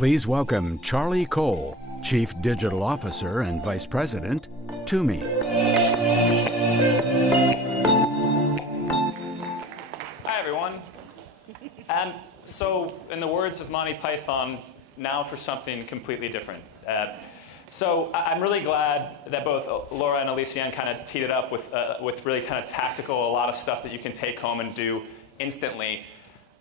Please welcome Charlie Cole, Chief Digital Officer and Vice President, TUMI. Hi, everyone. And so, in the words of Monty Python, now for something completely different. So I'm really glad that both Laura and Elysian kind of teed it up with really kind of tactical, a lot of stuff that you can take home and do instantly.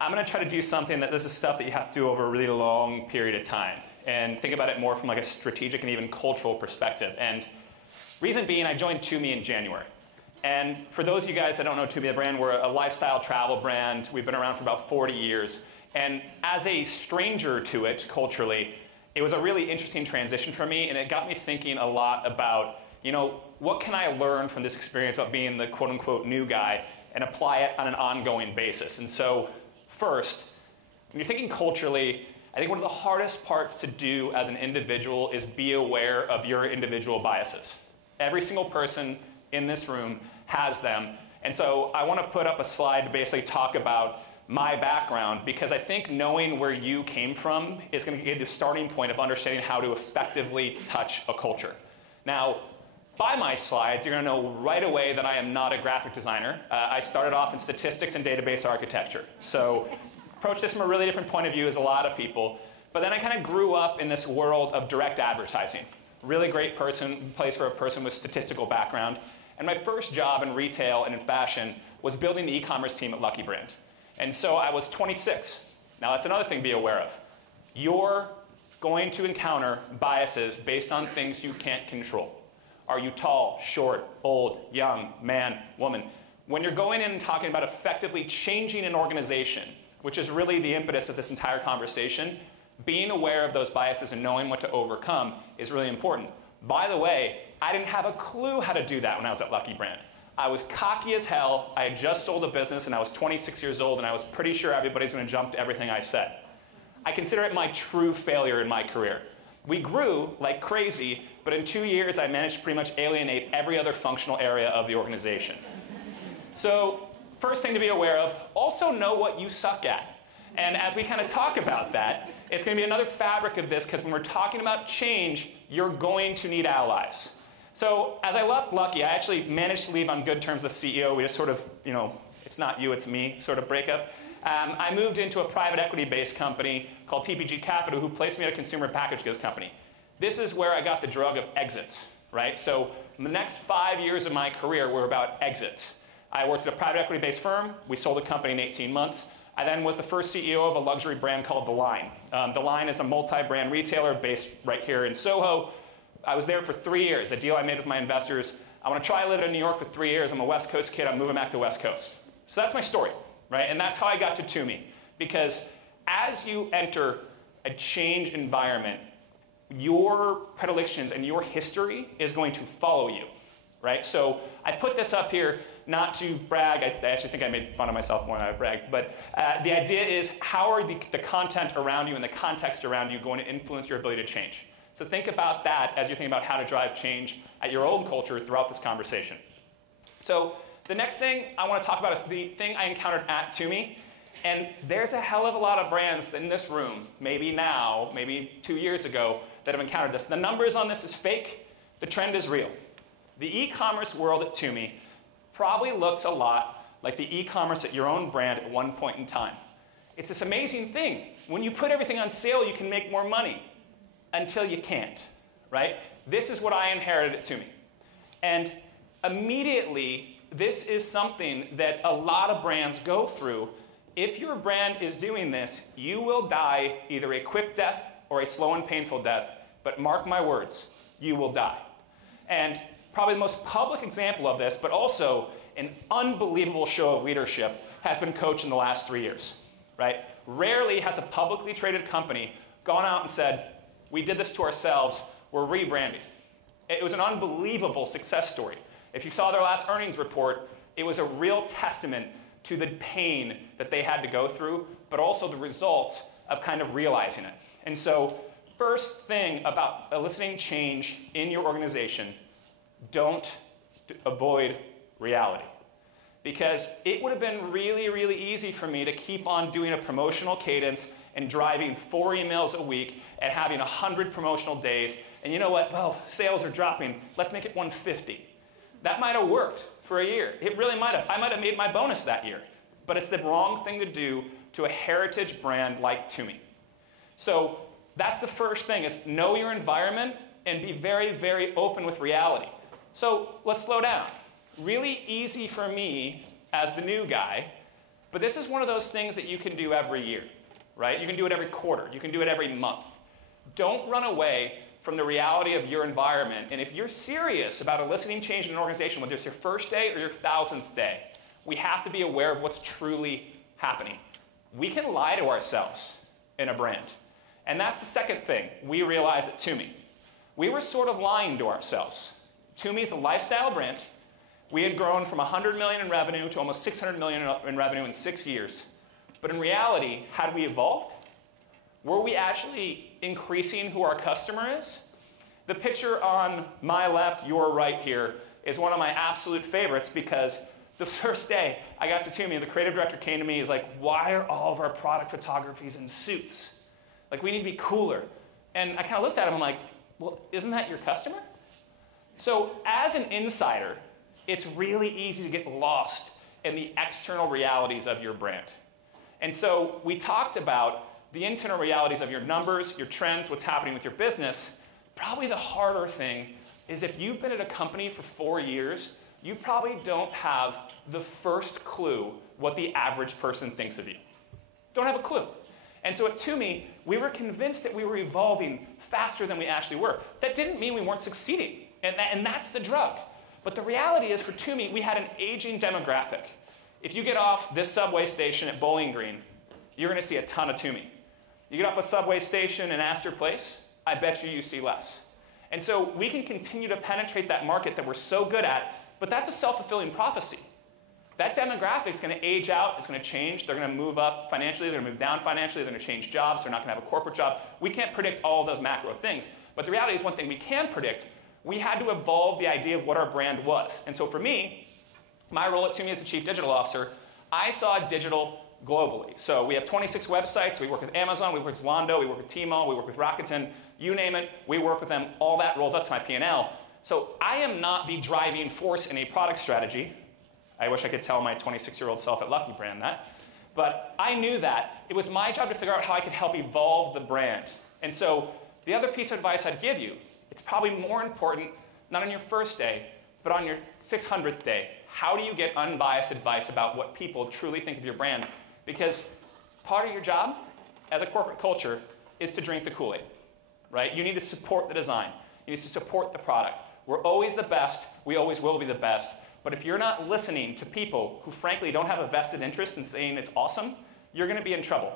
I'm going to try to do something that this is stuff that you have to do over a really long period of time and think about it more from like a strategic and even cultural perspective. And reason being, I joined TUMI in January. And for those of you guys that don't know TUMI, the brand, we're a lifestyle travel brand. We've been around for about 40 years. And as a stranger to it culturally, it was a really interesting transition for me, and it got me thinking a lot about, you know, what can I learn from this experience about being the quote-unquote new guy and apply it on an ongoing basis. And so first, when you're thinking culturally, I think one of the hardest parts to do as an individual is be aware of your individual biases. Every single person in this room has them. And so I want to put up a slide to basically talk about my background, because I think knowing where you came from is going to give you the starting point of understanding how to effectively touch a culture. Now, by my slides, you're going to know right away that I am not a graphic designer. I started off in statistics and database architecture. So approach this from a really different point of view as a lot of people. But then I kind of grew up in this world of direct advertising. Really great place for a person with statistical background. And my first job in retail and in fashion was building the e-commerce team at Lucky Brand. And so I was 26. Now that's another thing to be aware of. You're going to encounter biases based on things you can't control. Are you tall, short, old, young, man, woman? When you're going in and talking about effectively changing an organization, which is really the impetus of this entire conversation, being aware of those biases and knowing what to overcome is really important. By the way, I didn't have a clue how to do that when I was at Lucky Brand. I was cocky as hell. I had just sold a business, and I was 26 years old, and I was pretty sure everybody's going to jump to everything I said. I consider it my true failure in my career. We grew like crazy, but in 2 years, I managed to pretty much alienate every other functional area of the organization. So first thing to be aware of, also know what you suck at. And as we kind of talk about that, it's going to be another fabric of this, because when we're talking about change, you're going to need allies. So as I left Lucky, I actually managed to leave on good terms with the CEO. We just sort of, you know, it's not you, it's me sort of breakup. I moved into a private equity-based company called TPG Capital, who placed me at a consumer packaged goods company. This is where I got the drug of exits, right? So the next 5 years of my career were about exits. I worked at a private equity-based firm. We sold the company in 18 months. I then was the first CEO of a luxury brand called The Line. The Line is a multi-brand retailer based right here in Soho. I was there for 3 years. The deal I made with my investors, I want to try living in New York for 3 years. I'm a West Coast kid. I'm moving back to the West Coast. So that's my story, right? And that's how I got to TUMI. Because as you enter a change environment, your predilections and your history is going to follow you, right? So I put this up here not to brag. I actually think I made fun of myself more than I bragged. But the idea is, how are the content around you and the context around you going to influence your ability to change? So think about that as you're thinking about how to drive change at your own culture throughout this conversation. So the next thing I want to talk about is the thing I encountered at TUMI. And there's a hell of a lot of brands in this room, maybe now, maybe 2 years ago, that have encountered this. The numbers on this is fake. The trend is real. The e-commerce world at TUMI probably looks a lot like the e-commerce at your own brand at one point in time. It's this amazing thing. When you put everything on sale, you can make more money. Until you can't, right? This is what I inherited at TUMI. And immediately, this is something that a lot of brands go through. If your brand is doing this, you will die either a quick death or a slow and painful death. But mark my words, you will die. And probably the most public example of this, but also an unbelievable show of leadership, has been Coach in the last 3 years, right? Rarely has a publicly traded company gone out and said, we did this to ourselves, we're rebranding. It was an unbelievable success story. If you saw their last earnings report, it was a real testament to the pain that they had to go through, but also the results of kind of realizing it. And so, first thing about eliciting change in your organization, don't avoid reality. because it would have been really, really easy for me to keep on doing a promotional cadence and driving 4 emails a week and having 100 promotional days. And you know what? Well, sales are dropping. Let's make it 150. That might have worked for a year. It really might have. I might have made my bonus that year. But it's the wrong thing to do to a heritage brand like TUMI. So that's the first thing, is know your environment and be very, very open with reality. So let's slow down. Really easy for me as the new guy, but this is one of those things that you can do every year, right? You can do it every quarter. You can do it every month. Don't run away from the reality of your environment. And if you're serious about eliciting change in an organization, whether it's your first day or your 1000th day, we have to be aware of what's truly happening. We can lie to ourselves in a brand. And that's the second thing we realized at TUMI. We were sort of lying to ourselves. TUMI is a lifestyle brand. We had grown from 100 million in revenue to almost 600 million in revenue in 6 years. But in reality, had we evolved? Were we actually increasing who our customer is? The picture on my left, your right here, is one of my absolute favorites, because the first day I got to TUMI, the creative director came to me, he's like, why are all of our product photographies in suits? Like, we need to be cooler. And I kind of looked at him, I'm like, well, isn't that your customer? So as an insider, it's really easy to get lost in the external realities of your brand. And so we talked about the internal realities of your numbers, your trends, what's happening with your business. Probably the harder thing is, if you've been at a company for 4 years, you probably don't have the first clue what the average person thinks of you. Don't have a clue. And so at TUMI, we were convinced that we were evolving faster than we actually were. That didn't mean we weren't succeeding, and that's the drug. But the reality is, for TUMI, we had an aging demographic. If you get off this subway station at Bowling Green, you're going to see a ton of TUMI. You get off a subway station in Astor Place, I bet you see less. And so we can continue to penetrate that market that we're so good at, but that's a self-fulfilling prophecy. That demographic is going to age out, it's going to change, they're going to move up financially, they're going to move down financially, they're going to change jobs, they're not going to have a corporate job. We can't predict all of those macro things, but the reality is, one thing we can predict, we had to evolve the idea of what our brand was. And so for me, my role at TUMI as the Chief Digital Officer, I saw digital globally. So we have 26 websites, we work with Amazon, we work with Zalando, we work with Tmall, we work with Rakuten, you name it, we work with them, all that rolls up to my P&L. So I am not the driving force in a product strategy. I wish I could tell my 26-year-old self at Lucky Brand that. But I knew that it was my job to figure out how I could help evolve the brand. And so the other piece of advice I'd give you, it's probably more important, not on your first day, but on your 600th day. How do you get unbiased advice about what people truly think of your brand? Because part of your job as a corporate culture is to drink the Kool-Aid, right? You need to support the design. You need to support the product. We're always the best. We always will be the best. But if you're not listening to people who frankly don't have a vested interest in saying it's awesome, you're going to be in trouble.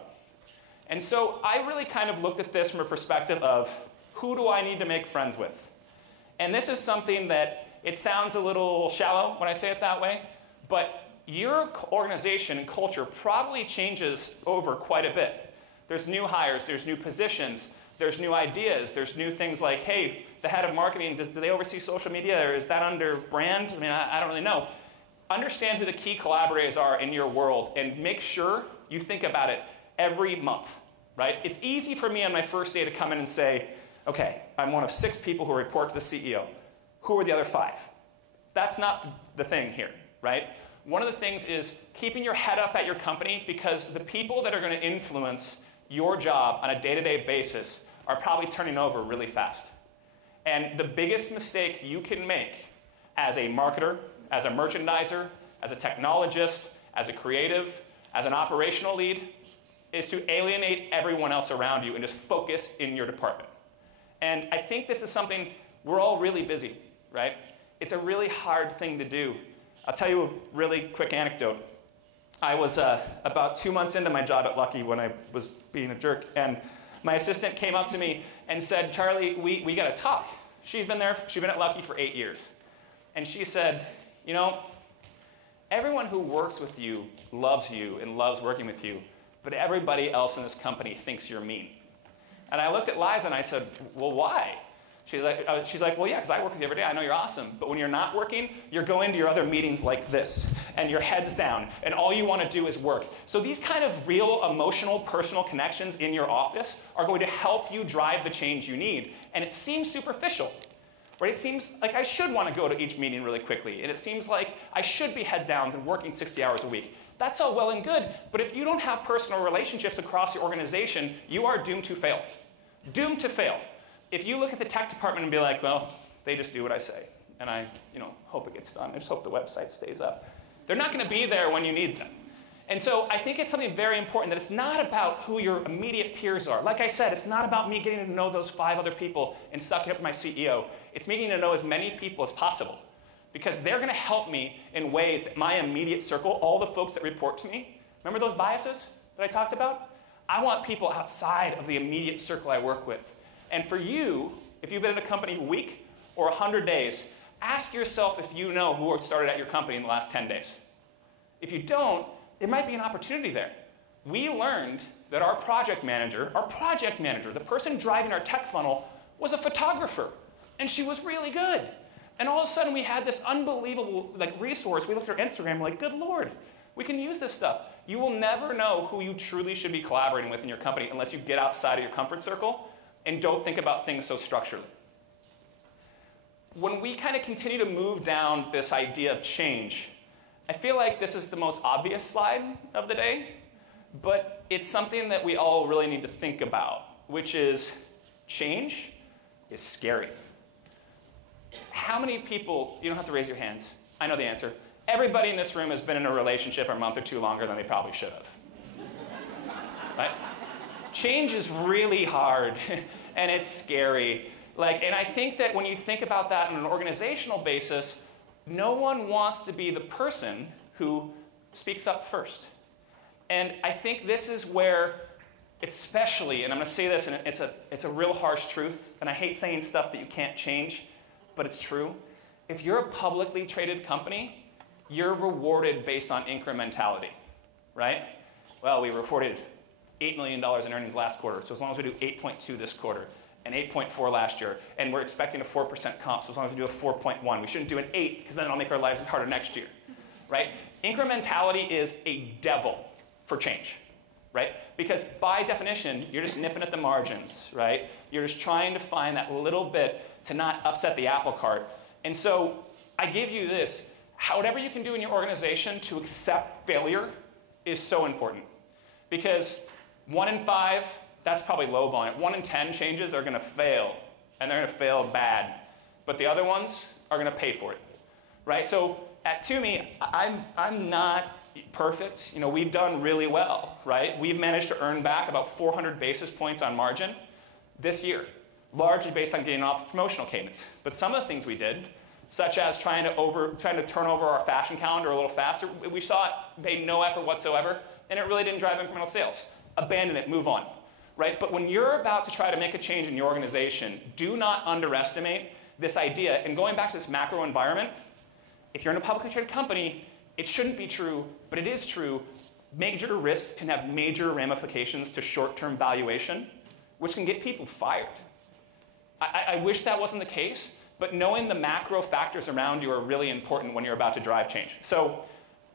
And so I really kind of looked at this from a perspective of, who do I need to make friends with? And this is something that, it sounds a little shallow when I say it that way, but your organization and culture probably changes over quite a bit. There's new hires, there's new positions, there's new ideas, there's new things like, hey, the head of marketing, do they oversee social media, or is that under brand? I mean, I don't really know. Understand who the key collaborators are in your world, and make sure you think about it every month, right? It's easy for me on my first day to come in and say, okay, I'm one of 6 people who report to the CEO. Who are the other 5? That's not the thing here, right? One of the things is keeping your head up at your company, because the people that are going to influence your job on a day-to-day basis are probably turning over really fast. And the biggest mistake you can make as a marketer, as a merchandiser, as a technologist, as a creative, as an operational lead, is to alienate everyone else around you and just focus in your department. And I think this is something, we're all really busy, right? It's a really hard thing to do. I'll tell you a really quick anecdote. I was about 2 months into my job at Lucky when I was being a jerk, and my assistant came up to me and said, Charlie, we got to talk. She'd been at Lucky for 8 years. And she said, you know, everyone who works with you loves you and loves working with you, but everybody else in this company thinks you're mean. And I looked at Liza and I said, well, why? She's like, well, yeah, because I work with you every day. I know you're awesome. But when you're not working, you're going to your other meetings like this, and your head's down, and all you want to do is work. So these kind of real emotional, personal connections in your office are going to help you drive the change you need. And it seems superficial. Right? It seems like I should want to go to each meeting really quickly, and it seems like I should be head down and working 60 hours a week. That's all well and good, but if you don't have personal relationships across your organization, you are doomed to fail. Doomed to fail. If you look at the tech department and be like, well, they just do what I say, and I hope it gets done. I just hope the website stays up. They're not going to be there when you need them. And so I think it's something very important that it's not about who your immediate peers are. Like I said, it's not about me getting to know those 5 other people and sucking up my CEO. It's me getting to know as many people as possible, because they're going to help me in ways that my immediate circle, all the folks that report to me, remember those biases that I talked about? I want people outside of the immediate circle I work with. And for you, if you've been in a company a week or 100 days, ask yourself if you know who started at your company in the last 10 days. If you don't, there might be an opportunity there. We learned that our project manager, the person driving our tech funnel, was a photographer, and she was really good. And all of a sudden, we had this unbelievable resource. We looked at her Instagram, like, good Lord, we can use this stuff. You will never know who you truly should be collaborating with in your company unless you get outside of your comfort circle and don't think about things so structurally. When we kind of continue to move down this idea of change, I feel like this is the most obvious slide of the day, but it's something that we all really need to think about, which is change is scary. How many people, you don't have to raise your hands, I know the answer, everybody in this room has been in a relationship a month or 2 longer than they probably should have. Right? Change is really hard, and it's scary. And I think that when you think about that on an organizational basis, no one wants to be the person who speaks up first. And I think this is where, especially, and I'm going to say this, and it's a real harsh truth, and I hate saying stuff that you can't change, but it's true. If you're a publicly traded company, you're rewarded based on incrementality, right? Well, we reported $8 million in earnings last quarter, so as long as we do 8.2 this quarter, and 8.4 last year, and we're expecting a 4% comp, so as long as we do a 4.1, we shouldn't do an 8, because then it'll make our lives harder next year, right? Incrementality is a devil for change, right? Because by definition, you're just nipping at the margins, right? You're just trying to find that little bit to not upset the apple cart. And so I give you this, whatever you can do in your organization to accept failure is so important. Because 1 in 5, that's probably lowballing it. 1 in 10 changes are going to fail, and they're going to fail bad. But the other ones are going to pay for it, right? So at TUMI, I'm not perfect. We've done really well, right? We've managed to earn back about 400 basis points on margin this year, largely based on getting off promotional cadence. But some of the things we did, such as trying to turn over our fashion calendar a little faster, we saw it made no effort whatsoever, and it really didn't drive incremental sales. Abandon it, move on. Right? But when you're about to try to make a change in your organization, do not underestimate this idea. And going back to this macro environment, if you're in a publicly traded company, it shouldn't be true, but it is true. Major risks can have major ramifications to short-term valuation, which can get people fired. I wish that wasn't the case, but knowing the macro factors around you are really important when you're about to drive change. So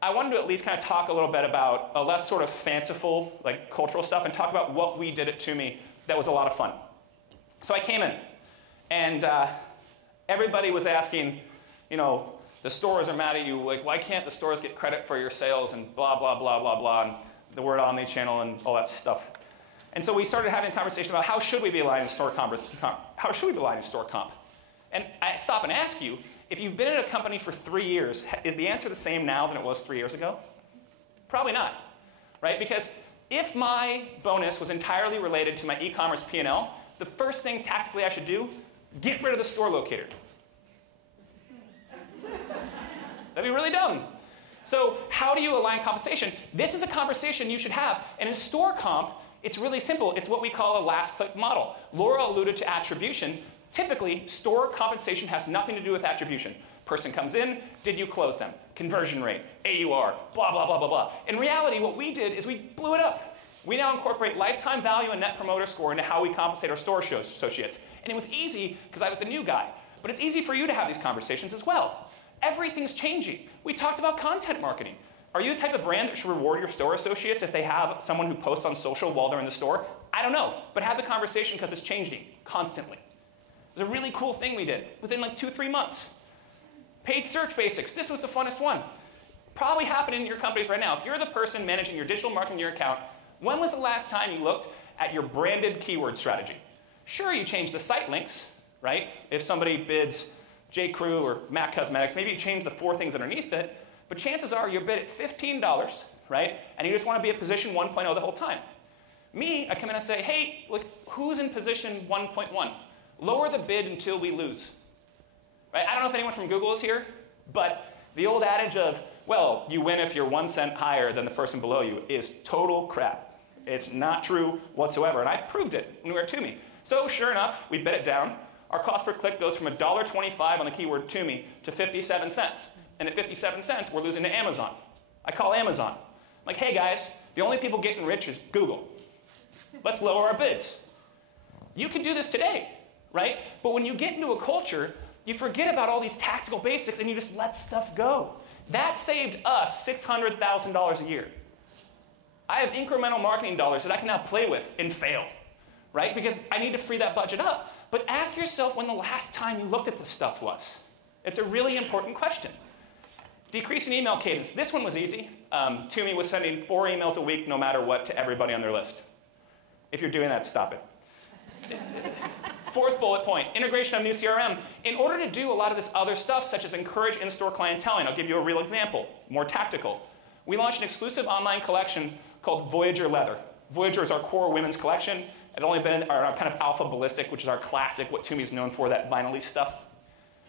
I wanted to at least kind of talk a little bit about a less sort of fanciful, cultural stuff, and talk about what we did at TUMI that was a lot of fun. So I came in, and everybody was asking, the stores are mad at you, why can't the stores get credit for your sales, and blah, blah, blah, blah, blah, and the word omnichannel and all that stuff. And so we started having a conversation about how should we be aligning store comp? How should we be aligning store comp? And I stop and ask you, if you've been at a company for 3 years, is the answer the same now than it was 3 years ago? Probably not, right? Because if my bonus was entirely related to my e-commerce P&L, the first thing tactically I should do, get rid of the store locator. That'd be really dumb. So how do you align compensation? This is a conversation you should have. And in store comp, it's really simple. It's what we call a last click model. Laura alluded to attribution. Typically, store compensation has nothing to do with attribution. Person comes in, did you close them? Conversion rate, AUR, blah, blah, blah, blah, blah. In reality, what we did is we blew it up. We now incorporate lifetime value and net promoter score into how we compensate our store associates. And it was easy because I was the new guy. But it's easy for you to have these conversations as well. Everything's changing. We talked about content marketing. Are you the type of brand that should reward your store associates if they have someone who posts on social while they're in the store? I don't know, but have the conversation because it's changing constantly. It was a really cool thing we did within like 2-3 months. Paid search basics. This was the funnest one. Probably happening in your companies right now. If you're the person managing your digital marketing in your account, when was the last time you looked at your branded keyword strategy? Sure, you changed the site links, right? If somebody bids J. Crew or MAC Cosmetics, maybe you change the 4 things underneath it, but chances are you bid at $15, right? And you just want to be at position 1.0 the whole time. Me, I come in and say, hey, look, who's in position 1.1? Lower the bid until we lose. Right? I don't know if anyone from Google is here, but the old adage of, well, you win if you're 1 cent higher than the person below you is total crap. It's not true whatsoever, and I proved it when we were at TUMI. So sure enough, we bid it down. Our cost per click goes from $1.25 on the keyword TUMI to 57 cents. And at 57 cents, we're losing to Amazon. I call Amazon. I'm like, hey guys, the only people getting rich is Google. Let's lower our bids. You can do this today, right? But when you get into a culture, you forget about all these tactical basics and you just let stuff go. That saved us $600,000 a year. I have incremental marketing dollars that I can now play with and fail, right? Because I need to free that budget up. But ask yourself when the last time you looked at this stuff was. It's a really important question. Decreasing email cadence. This one was easy. TUMI was sending 4 emails a week no matter what to everybody on their list. If you're doing that, stop it. 4th bullet point, integration of new CRM. In order to do a lot of this other stuff, such as encourage in-store clienteling, I'll give you a real example, more tactical. We launched an exclusive online collection called Voyager Leather. Voyager is our core women's collection. It had only been in our kind of Alpha Ballistic, which is our classic, what TUMI is known for, that vinyl-y stuff.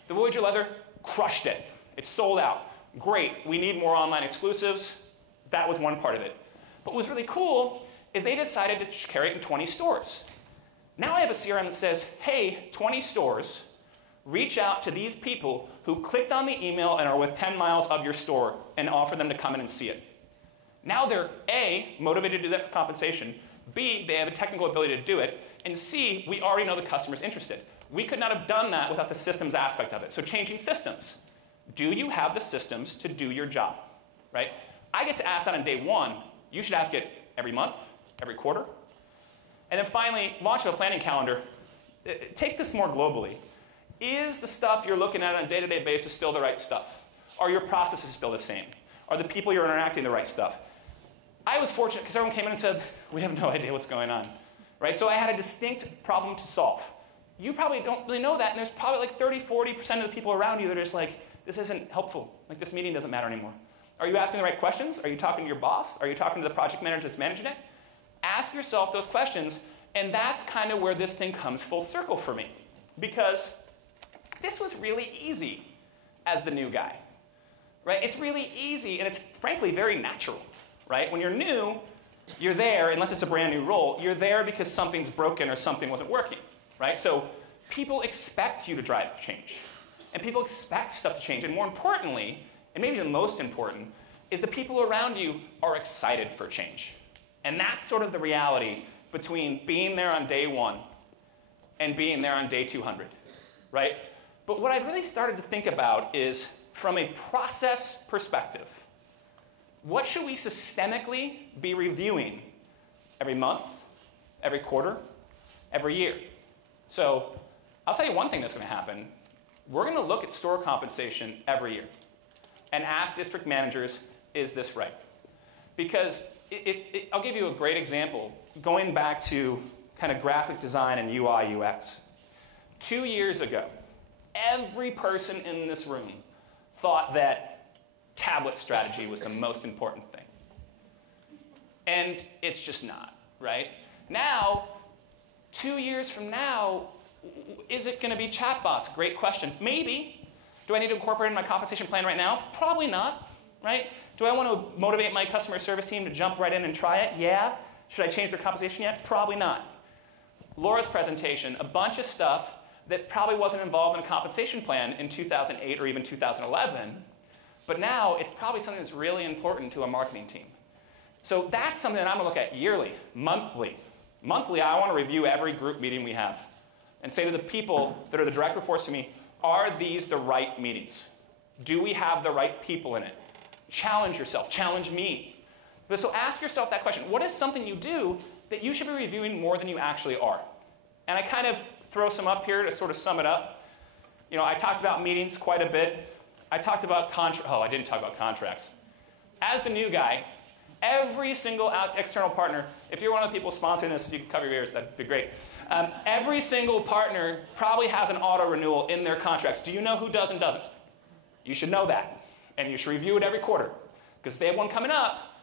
The Voyager Leather crushed it. It sold out. Great, we need more online exclusives. That was one part of it. But what was really cool is they decided to carry it in 20 stores. Now I have a CRM that says, hey, 20 stores, reach out to these people who clicked on the email and are within 10 miles of your store and offer them to come in and see it. Now they're A, motivated to do that for compensation, B, they have a technical ability to do it, and C, we already know the customer's interested. We could not have done that without the systems aspect of it. So changing systems. Do you have the systems to do your job, right? I get to ask that on day 1. You should ask it every month, every quarter. And then finally, launch of a planning calendar. Take this more globally. Is the stuff you're looking at on a day-to-day basis still the right stuff? Are your processes still the same? Are the people you're interacting the right stuff? I was fortunate because everyone came in and said, we have no idea what's going on, right? So I had a distinct problem to solve. You probably don't really know that, and there's probably like 30–40% of the people around you that are just like, this isn't helpful. Like, this meeting doesn't matter anymore. Are you asking the right questions? Are you talking to your boss? Are you talking to the project manager that's managing it? Ask yourself those questions, and that's kind of where this thing comes full circle for me. Because this was really easy as the new guy, right? It's really easy, and it's frankly very natural, right? When you're new, you're there, unless it's a brand new role, you're there because something's broken or something wasn't working, right? So people expect you to drive change. And people expect stuff to change. And more importantly, and maybe the most important, is the people around you are excited for change. And that's sort of the reality between being there on day 1 and being there on day 200, right? But what I've really started to think about is, from a process perspective, what should we systemically be reviewing every month, every quarter, every year? So I'll tell you one thing that's going to happen. We're going to look at store compensation every year and ask district managers, is this right? Because I'll give you a great example, going back to kind of graphic design and UI, UX. 2 years ago, every person in this room thought that tablet strategy was the most important thing. And it's just not, right? Now, 2 years from now, is it going to be chatbots? Great question. Maybe. Do I need to incorporate it in my compensation plan right now? Probably not, right? Do I want to motivate my customer service team to jump right in and try it? Yeah. Should I change their compensation yet? Probably not. Laura's presentation, a bunch of stuff that probably wasn't involved in a compensation plan in 2008 or even 2011, but now it's probably something that's really important to a marketing team. So that's something that I'm going to look at yearly, monthly. Monthly, I want to review every group meeting we have and say to the people that are the direct reports to me, are these the right meetings? Do we have the right people in it? Challenge yourself. Challenge me. So ask yourself that question. What is something you do that you should be reviewing more than you actually are? And I kind of throw some up here to sort of sum it up. You know, I talked about meetings quite a bit. I talked about I didn't talk about contracts. As the new guy, every single external partner, if you're one of the people sponsoring this, if you could cover your ears, that'd be great. Every single partner probably has an auto renewal in their contracts. Do you know who does and doesn't? You should know that. And you should review it every quarter. Because if they have one coming up,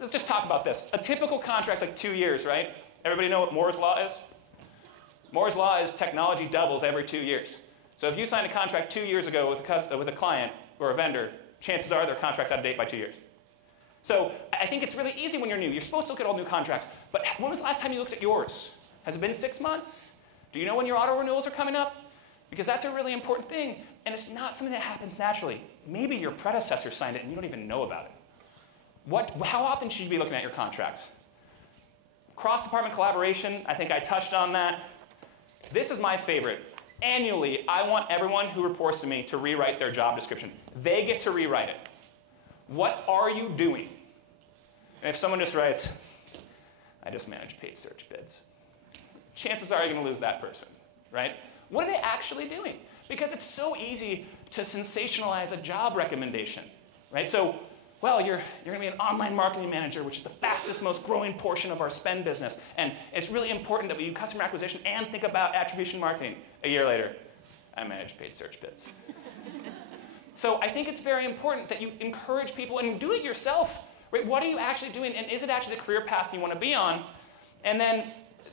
let's just talk about this. A typical contract's like 2 years, right? Everybody know what Moore's Law is? Moore's Law is technology doubles every 2 years. So if you signed a contract 2 years ago with a client or a vendor, chances are their contract's out of date by 2 years. So I think it's really easy when you're new. You're supposed to look at all new contracts. But when was the last time you looked at yours? Has it been 6 months? Do you know when your auto renewals are coming up? Because that's a really important thing. And it's not something that happens naturally. Maybe your predecessor signed it and you don't even know about it. How often should you be looking at your contracts? Cross-department collaboration, I think I touched on that. This is my favorite. Annually, I want everyone who reports to me to rewrite their job description. They get to rewrite it. What are you doing? And if someone just writes, I just manage paid search bids, chances are you're going to lose that person, right? What are they actually doing? Because it's so easy to sensationalize a job recommendation, right? So, well, you're going to be an online marketing manager, which is the fastest, most growing portion of our spend business. And it's really important that we do customer acquisition and think about attribution marketing. A year later, I manage paid search bids. So I think it's very important that you encourage people and do it yourself. Right? What are you actually doing? And is it actually the career path you want to be on? And then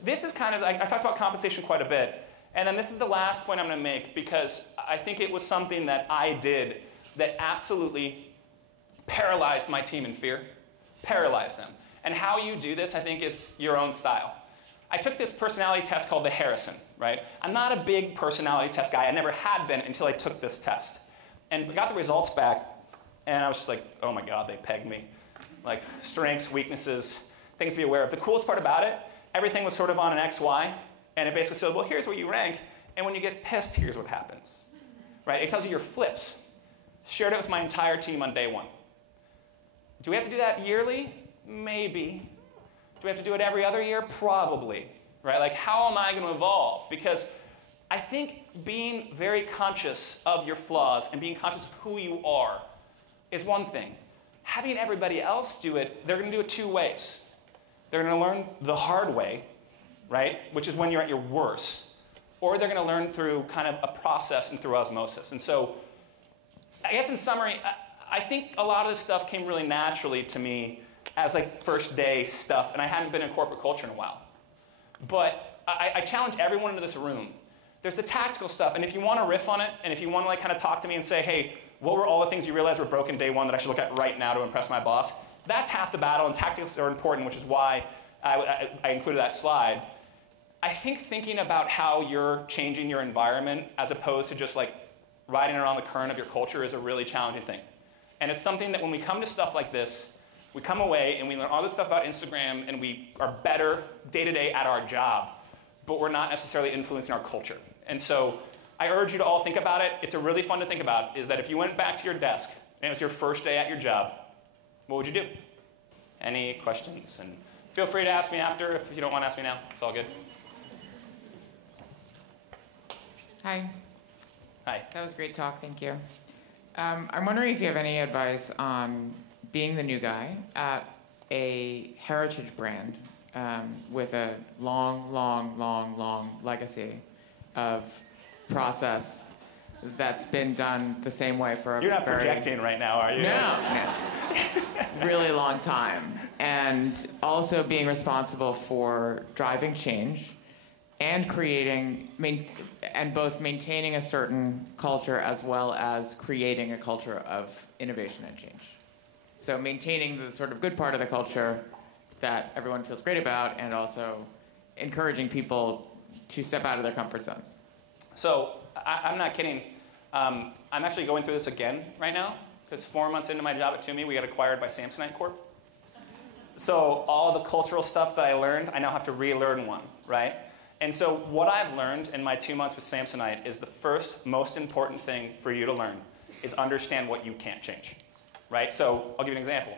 this is kind of, I talked about compensation quite a bit. And then this is the last point I'm going to make, because I think it was something that I did that absolutely paralyzed my team in fear, paralyzed them. And how you do this, I think, is your own style. I took this personality test called the Harrison, right? I'm not a big personality test guy. I never had been until I took this test. And I got the results back, and I was just like, oh my God, they pegged me. Like strengths, weaknesses, things to be aware of. The coolest part about it, everything was sort of on an XY, and it basically said, well, here's where you rank, and when you get pissed, here's what happens. Right? It tells you your flips. Shared it with my entire team on day one. Do we have to do that yearly? Maybe. Do we have to do it every other year? Probably. Right? Like, how am I going to evolve? Because I think being very conscious of your flaws and being conscious of who you are is one thing. Having everybody else do it, they're going to do it 2 ways. They're going to learn the hard way, right? Which is when you're at your worst. Or they're going to learn through kind of a process and through osmosis. And so, I guess in summary, I think a lot of this stuff came really naturally to me as like first day stuff, and I hadn't been in corporate culture in a while. But I challenge everyone into this room. There's the tactical stuff, and if you want to riff on it, and if you want to like kind of talk to me and say, hey, what were all the things you realized were broken day one that I should look at right now to impress my boss? That's half the battle, and tactics are important, which is why I included that slide. I think thinking about how you're changing your environment as opposed to just like riding around the current of your culture is a really challenging thing. And it's something that when we come to stuff like this, we come away and we learn all this stuff about Instagram and we are better day to day at our job, but we're not necessarily influencing our culture. And so I urge you to all think about it. It's a really fun to think about, is that if you went back to your desk and it was your first day at your job, what would you do? Any questions? And feel free to ask me after if you don't want to ask me now. It's all good. Hi. Hi. That was a great talk, thank you. I'm wondering if you have any advice on being the new guy at a heritage brand with a long legacy of process that's been done the same way for a You're not projecting right now, are you? No. Really long time. And also being responsible for driving change and both maintaining a certain culture as well as creating a culture of innovation and change. So maintaining the sort of good part of the culture that everyone feels great about, and also encouraging people to step out of their comfort zones. So I'm not kidding. I'm actually going through this again right now, because 4 months into my job at TUMI, we got acquired by Samsonite Corp. So all the cultural stuff that I learned, I now have to relearn one, right? And so what I've learned in my 2 months with Samsonite is the first most important thing for you to learn is understand what you can't change, right? So I'll give you an example.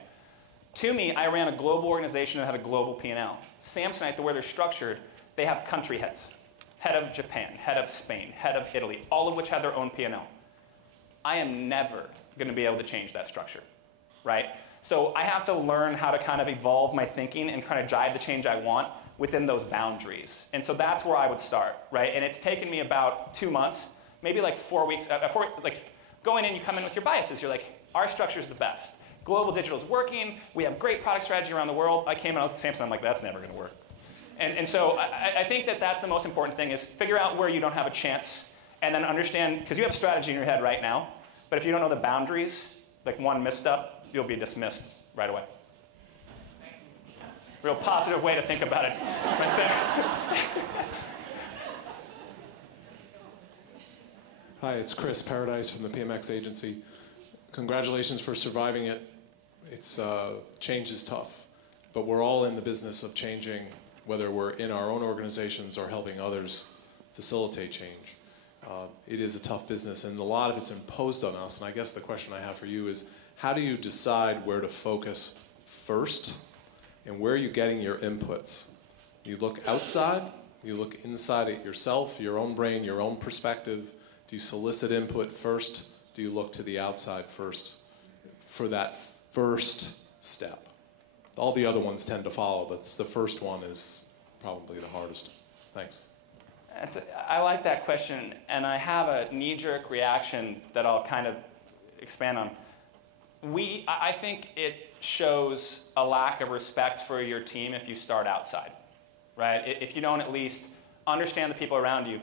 TUMI, I ran a global organization that had a global P&L. Samsonite, the way they're structured, they have country heads. Head of Japan, head of Spain, head of Italy, all of which have their own P&L. I am never going to be able to change that structure, right? So I have to learn how to kind of evolve my thinking and kind of drive the change I want within those boundaries. And so that's where I would start, right? And it's taken me about 2 months, maybe like 4 weeks. Like going in, you come in with your biases. You're like, our structure is the best. Global digital is working. We have great product strategy around the world. I came out with Samsung. I'm like, that's never going to work. And so I think that that's the most important thing is figure out where you don't have a chance and then understand, because you have strategy in your head right now, but if you don't know the boundaries, like one misstep, you'll be dismissed right away. Real positive way to think about it right there. Hi, it's Chris Paradise from the PMX agency. Congratulations for surviving it. Change is tough, but we're all in the business of changing, whether we're in our own organizations or helping others facilitate change. It is a tough business, and a lot of it's imposed on us, and I guess the question I have for you is, how do you decide where to focus first, and where are you getting your inputs? You look outside, you look inside at yourself, your own brain, your own perspective. Do you solicit input first? Do you look to the outside first for that first step? All the other ones tend to follow, but the first one is probably the hardest. Thanks. I like that question, and I have a knee-jerk reaction that I'll kind of expand on. I think it shows a lack of respect for your team if you start outside, right? If you don't at least understand the people around you.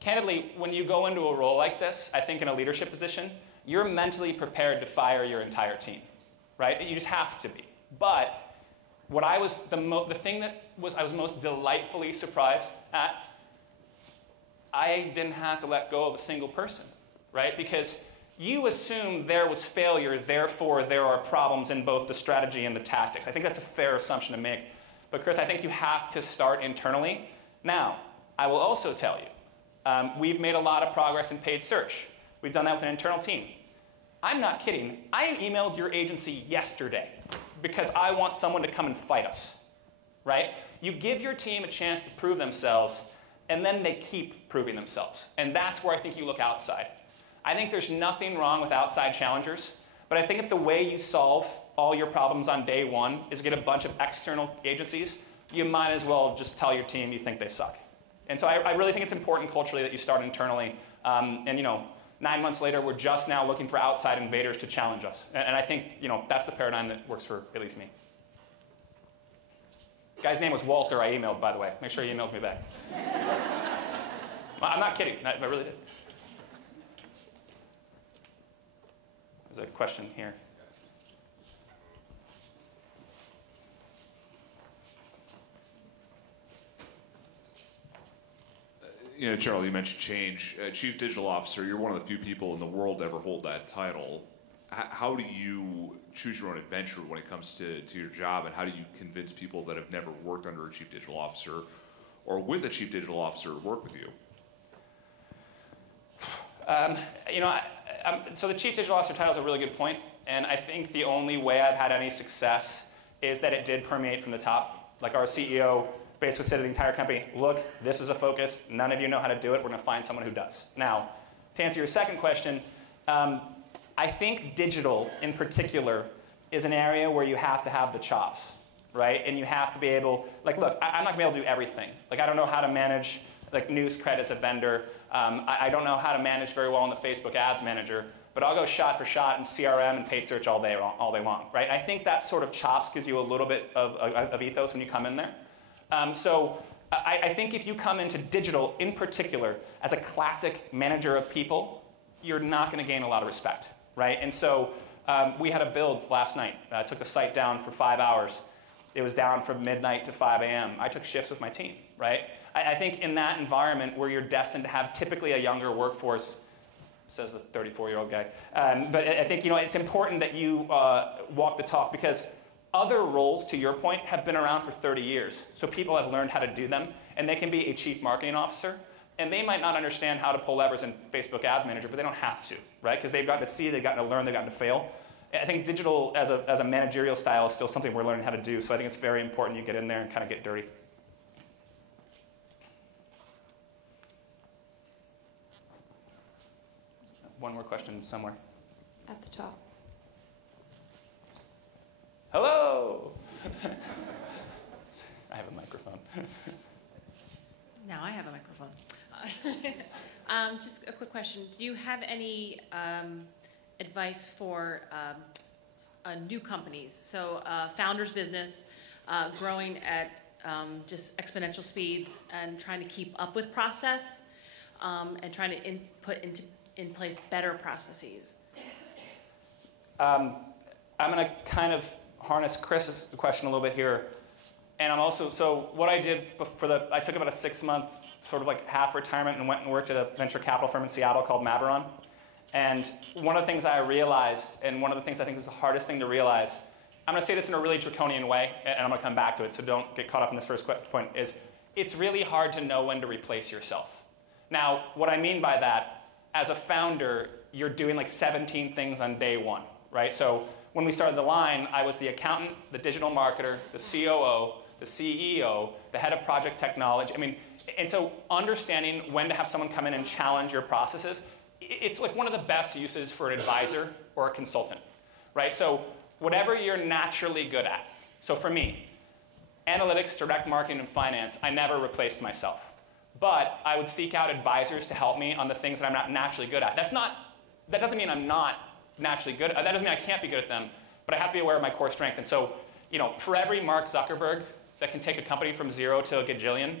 Candidly, when you go into a role like this, I think in a leadership position, you're mentally prepared to fire your entire team, right? You just have to be. But what I was the thing that I was most delightfully surprised at, I didn't have to let go of a single person, right? Because you assume there was failure, therefore there are problems in both the strategy and the tactics. I think that's a fair assumption to make. But Chris, I think you have to start internally. Now, I will also tell you, we've made a lot of progress in paid search. We've done that with an internal team. I'm not kidding. I emailed your agency yesterday because I want someone to come and fight us, right? You give your team a chance to prove themselves, and then they keep proving themselves. And that's where I think you look outside. I think there's nothing wrong with outside challengers, but I think if the way you solve all your problems on day one is get a bunch of external agencies, you might as well just tell your team you think they suck. And so I really think it's important culturally that you start internally. And 9 months later, we're just now looking for outside invaders to challenge us. And I think that's the paradigm that works for at least me. The guy's name was Walter, I emailed, by the way. Make sure he emails me back. I'm not kidding, I really did. There's a question here. Charlie, you mentioned change. Chief Digital Officer, you're one of the few people in the world to ever hold that title. How do you choose your own adventure when it comes to your job, and how do you convince people that have never worked under a Chief Digital Officer or with a Chief Digital Officer to work with you? So the Chief Digital Officer title is a really good point, and I think the only way I've had any success is that it did permeate from the top. Like our CEO basically said to the entire company, look, this is a focus. None of you know how to do it. We're going to find someone who does. Now, to answer your second question, I think digital in particular is an area where you have to have the chops, right? And you have to be able, like, look, I'm not going to be able to do everything. Like, I don't know how to manage like news credits as a vendor. I don't know how to manage very well in the Facebook Ads Manager, but I'll go shot for shot in CRM and paid search all day long, right? I think that sort of chops gives you a little bit of ethos when you come in there. So I think if you come into digital in particular as a classic manager of people, you're not going to gain a lot of respect, right? And so we had a build last night. I took the site down for 5 hours. It was down from midnight to 5 a.m. I took shifts with my team, right? I think in that environment where you're destined to have typically a younger workforce, says the 34-year-old guy, but I think it's important that you walk the talk, because other roles, to your point, have been around for 30 years. So people have learned how to do them, and they can be a chief marketing officer. And they might not understand how to pull levers in Facebook Ads Manager, but they don't have to, right? Because they've gotten to see, they've gotten to learn, they've gotten to fail. I think digital as a managerial style is still something we're learning how to do. So I think it's very important you get in there and kind of get dirty. One more question somewhere. At the top. Hello. I have a microphone. Now I have a microphone. Just a quick question. Do you have any advice for new companies? So founder's business, growing at just exponential speeds and trying to keep up with process and trying to put in place better processes. I'm going to kind of harness Chris's question a little bit here. And I'm also, so what I did I took about a 6-month sort of like half retirement and went and worked at a venture capital firm in Seattle called Maveron. And one of the things I realized, and one of the things I think is the hardest thing to realize, I'm going to say this in a really draconian way, and I'm going to come back to it, so don't get caught up in this first point, is it's really hard to know when to replace yourself. Now, what I mean by that, as a founder, you're doing like 17 things on day one, right? So when we started the line, I was the accountant, the digital marketer, the COO, the CEO, the head of project technology. I mean, and so understanding when to have someone come in and challenge your processes, it's like one of the best uses for an advisor or a consultant, right? So whatever you're naturally good at. So for me, analytics, direct marketing, and finance, I never replaced myself. But I would seek out advisors to help me on the things that I'm not naturally good at. That doesn't mean I'm not naturally good. That doesn't mean I can't be good at them, but I have to be aware of my core strength. And so, for every Mark Zuckerberg that can take a company from 0 to a gajillion,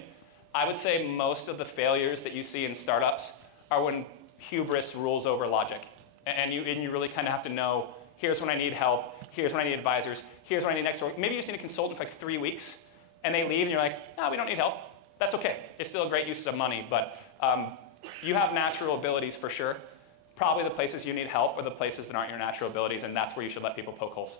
I would say most of the failures that you see in startups are when hubris rules over logic. And you really kind of have to know, here's when I need help, here's when I need advisors, here's when I need next door. Maybe you just need a consultant for like 3 weeks, and they leave, and you're like, no, we don't need help. That's okay. It's still a great use of money, but you have natural abilities for sure. Probably the places you need help are the places that aren't your natural abilities, and that's where you should let people poke holes.